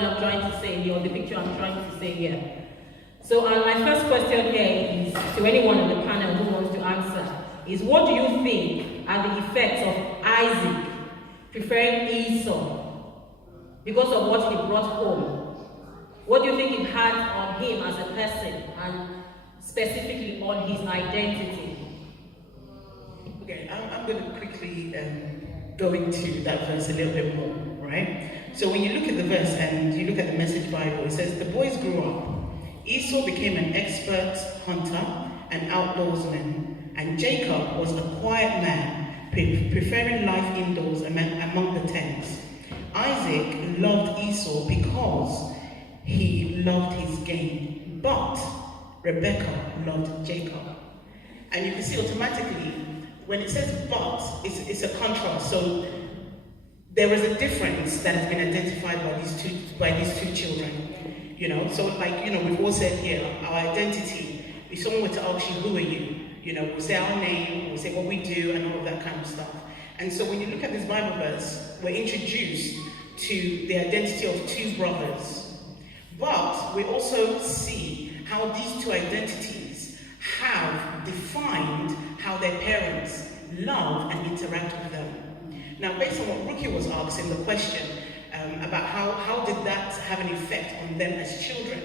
I'm trying to say here, or the picture I'm trying to say here. So my first question here is to anyone on the panel who wants to answer, is what do you think are the effects of Isaac preferring Esau because of what he brought home? What do you think it had on him as a person and specifically on his identity? Okay, I'm going to quickly go into that verse a little bit more, right? So when you look at the verse and you look at the Message Bible, it says, the boys grew up. Esau became an expert hunter and outdoorsman, and Jacob was a quiet man, preferring life indoors among the tents. Isaac loved Esau because he loved his game, but Rebekah loved Jacob. And you can see automatically, when it says but, it's a contrast. So there is a difference that has been identified by these two children. You know, so like, you know, we've all said here, our identity, if someone were to ask you, who are you? You know, we'll say our name, we'll say what we do and all of that kind of stuff. And so when you look at this Bible verse, we're introduced to the identity of two brothers. But we also see how these two identities have defined how their parents love and interact with them. Now, based on what Rookie was asking, the question about how did that have an effect on them as children,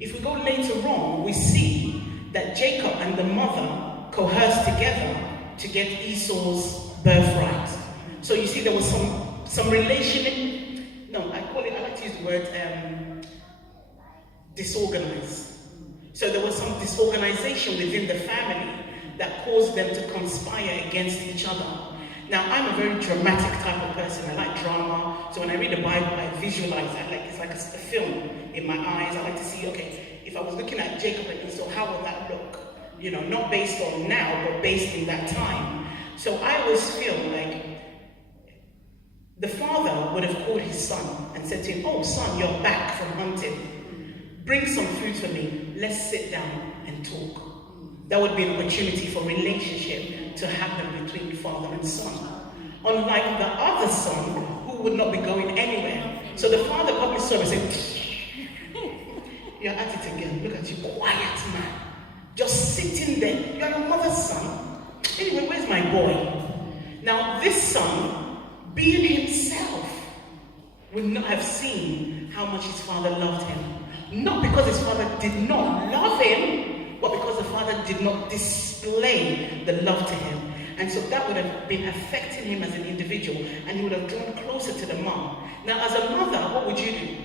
if we go later on, we see that Jacob and the mother coerced together to get Esau's birthright. So you see there was some relation, no, I like to use the word disorganized. So there was some disorganization within the family that caused them to conspire against each other. Now, I'm a very dramatic type of person. I like drama. So when I read the Bible, I visualize that. Like it's like a film in my eyes. I like to see, okay, if I was looking at Jacob and Esau, how would that look? You know, not based on now, but based in that time. So I always feel like the father would have called his son and said to him, oh, son, you're back from hunting. Bring some food for me. Let's sit down and talk. That would be an opportunity for relationship to happen between father and son. Unlike the other son, who would not be going anywhere. So the father probably saw him and said, you're at it again. Look at you, quiet man. Just sitting there. You're your mother's son. Anyway, where's my boy? Now, this son, being himself, would not have seen how much his father loved him. Not because his father did not love him, but because the father did not display the love to him. And so that would have been affecting him as an individual, and he would have drawn closer to the mom. Now, as a mother, what would you do?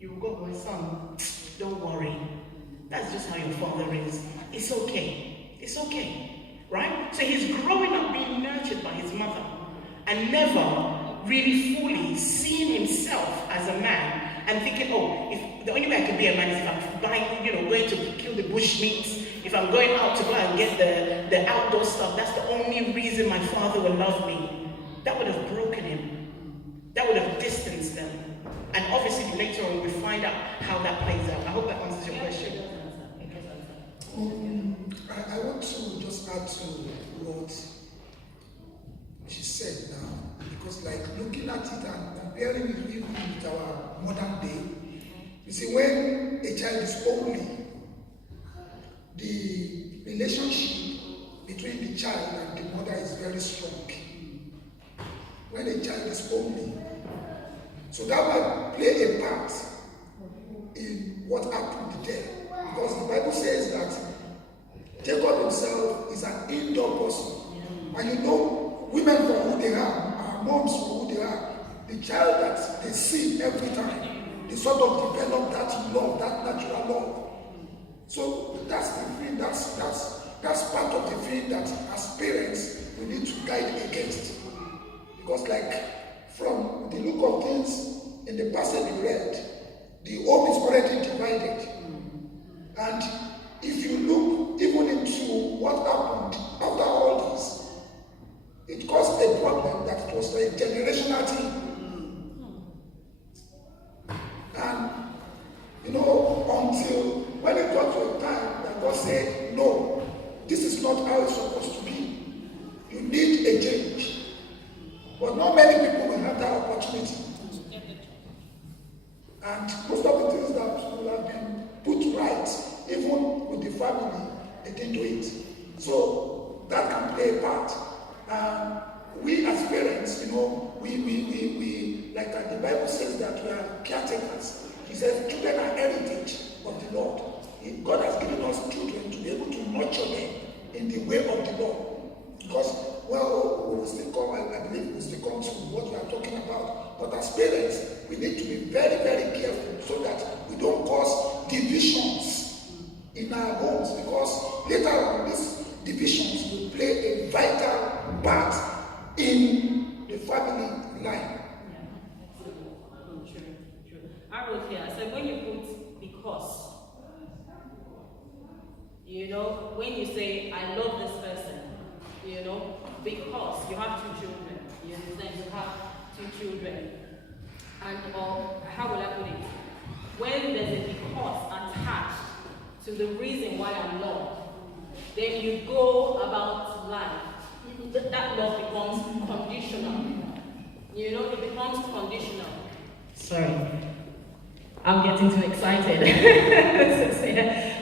You would go, my son, don't worry. That's just how your father is. It's okay. It's okay. Right? So he's growing up being nurtured by his mother, and never really fully seeing himself as a man, and thinking, oh, if the only way I can be a man is if I'm buying, going to kill the bush meats, if I'm going out to go and get the outdoor stuff, that's the only reason my father will love me. That would have broken him. That would have distanced them. And obviously later on we find out how that plays out. I hope that answers your question. I want to just add to what she said now, because like looking at it and comparing it even with our modern day, you see, when a child is only, the relationship between the child and the mother is very strong. When a child is only, so that will play a part in what happened there, because the Bible says that Jacob himself is an indoor person, and you know, women for who they are, our moms for who they are, the child that they see every time, they sort of develop that love, that natural love. So that's the thing, that's part of the thing that as parents we need to guide against. Because like from the look of things in the passage we read, the home is already divided. And if you look even into what happened after all this, it caused a problem that it was a generational thing. And until when it got to a time that God said, no, this is not how it's supposed to be. You need a change. But not many people will have that opportunity. And most of the things that will have been put right, even with the family, they didn't do it. So that can play a part. We as parents, we like that the Bible says that we are caretakers. He says children are heritage of the Lord. God has given us children to be able to nurture them in the way of the Lord. Because, well, we will still come, I believe we will still come to what we are talking about. But as parents, we need to be very, very careful so that we don't cause divisions in our homes. Because later on, these divisions will play a vital part in the family line. True. I wrote here, I said when you put because, when you say, I love this person, because you have 2 children, you understand, you have 2 children, and how will I put it? When there's a because attached to the reason why I'm loved, then you go about life. That love becomes conditional. It becomes conditional. Sorry, I'm getting too excited.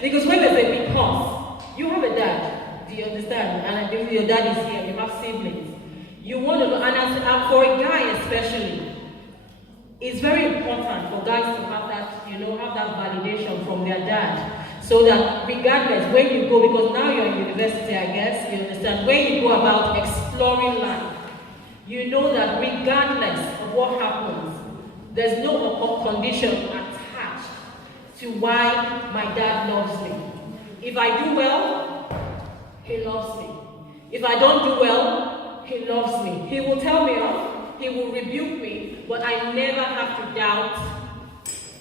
Because when there's a because, you have a dad, do you understand? And I think your dad is here, you have siblings. You want to know, and for a guy especially, it's very important for guys to have that, have that validation from their dad. So that regardless, when you go, because now you're in university, I guess, you understand, when you go about exploring life, you know that regardless of what happens, there's no condition attached to why my dad loves me. If I do well, he loves me. If I don't do well, he loves me. He will tell me off, he will rebuke me, but I never have to doubt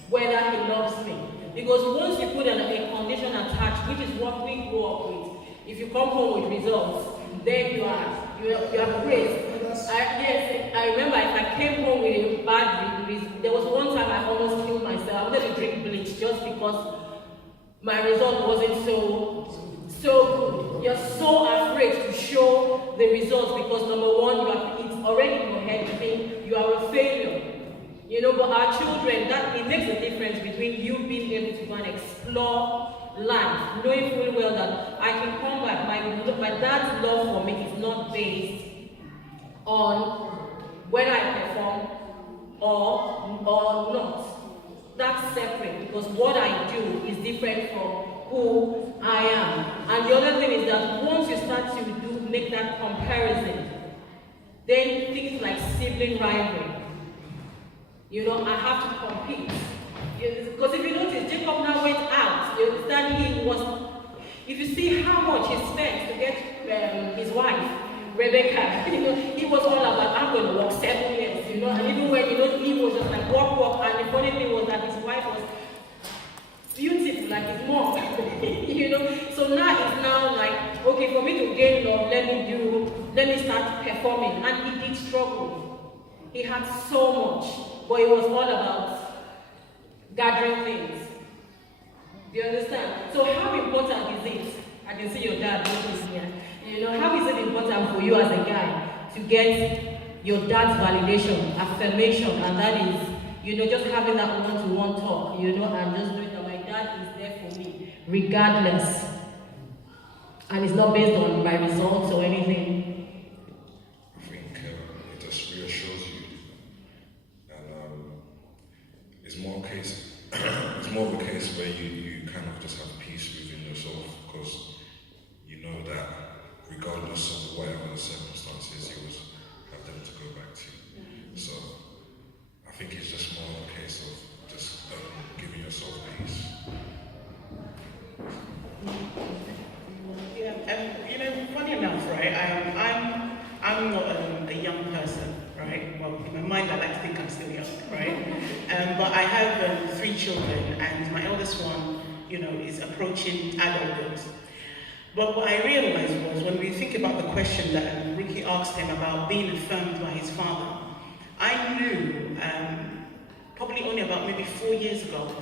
whether he loves me. Because once you put a condition attached, which is what we grew up with, if you come home with results, then you are praised. I remember if I came home with a bad result, there was one time I almost killed myself. I wanted to drink bleach just because my result wasn't so good. You're so afraid to show the results because number one, it's already in your head, you think you are a failure. But our children, it makes a difference between you being able to go and explore life, knowing fully well that I can come back. My dad's love for me is not based on whether I perform or not. That's separate because what I do is different from who I am. And the other thing is that once you start to make that comparison, then things like sibling rivalry, I have to compete. Because if you notice, Jacob now went out. You understand? If you see how much he spent to get his wife, Rebecca, he was all about, I'm going to work 7 years, and even when, he was just like, walk, and the funny thing was that his wife was beautiful, like his mom, so now it's now like, okay, for me to gain love, let me start performing, and he did struggle. He had so much, but it was all about gathering things. Do you understand? So how important is it? I can see your dad looking here. How is it important for you as a guy to get your dad's validation, affirmation, and that is, just having that one-to-one talk, and just knowing that my dad is there for me, regardless. And it's not based on my results or anything. I think it just reassures you. And it's more of a case where you kind of just have peace within yourself because you know that regardless of whatever the circumstances, you always have them to go back to. So I think it's just more of a case of just giving yourself peace. Yeah, funny enough, right? I'm not a young person, right? Well, in my mind, I like to think I'm still young, right? But I have 3 children, and my eldest one, is approaching adulthood. But what I realized was when we think about the question that Ricky asked him about being affirmed by his father, I knew probably only about maybe 4 years ago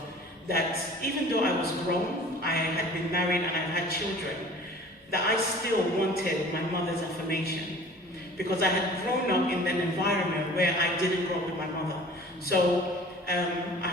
that even though I was grown, I had been married and I had children, that I still wanted my mother's affirmation because I had grown up in an environment where I didn't grow up with my mother. So I